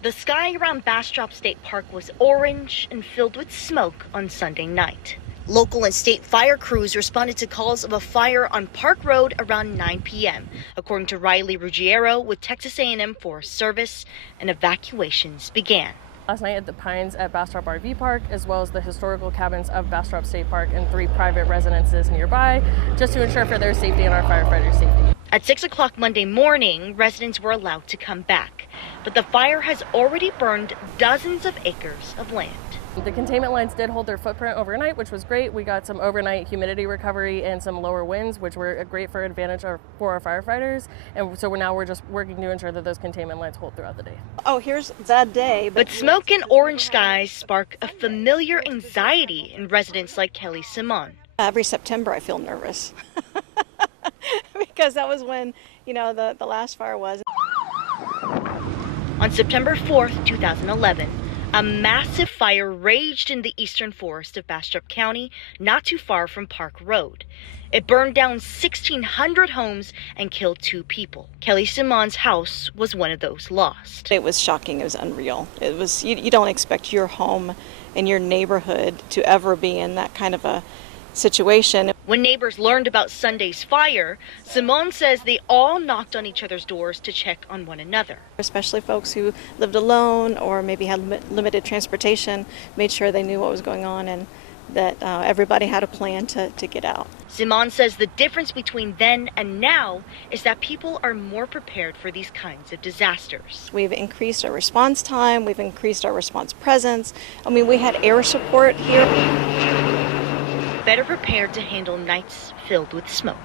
The sky around Bastrop State Park was orange and filled with smoke on Sunday night. Local and state fire crews responded to calls of a fire on Park Road around 9 p.m., according to Riley Ruggiero with Texas A&M Forest Service, and evacuations began. Last night at the Pines at Bastrop RV Park, as well as the historical cabins of Bastrop State Park and 3 private residences nearby, just to ensure for their safety and our firefighters' safety. At 6 o'clock Monday morning, residents were allowed to come back, but the fire has already burned dozens of acres of land. The containment lines did hold their footprint overnight, which was great. We got some overnight humidity recovery and some lower winds, which were great for advantage for our firefighters. And so we're just working to ensure that those containment lines hold throughout the day. Oh, here's the day. But smoke and orange skies spark a familiar anxiety in residents like Kelly Simon. Every September I feel nervous because that was when, the last fire was. On September 4th, 2011, a massive fire raged in the eastern forest of Bastrop County, not too far from Park Road. It burned down 1,600 homes and killed 2 people. Kelly Simon's house was one of those lost. It was shocking. It was unreal. It was, you don't expect your home and your neighborhood to ever be in that kind of a situation. When neighbors learned about Sunday's fire, Simone says they all knocked on each other's doors to check on one another. Especially folks who lived alone or maybe had limited transportation, made sure they knew what was going on and that everybody had a plan to get out. Simone says the difference between then and now is that people are more prepared for these kinds of disasters. We've increased our response time, we've increased our response presence. We had air support here. Better prepared to handle nights filled with smoke.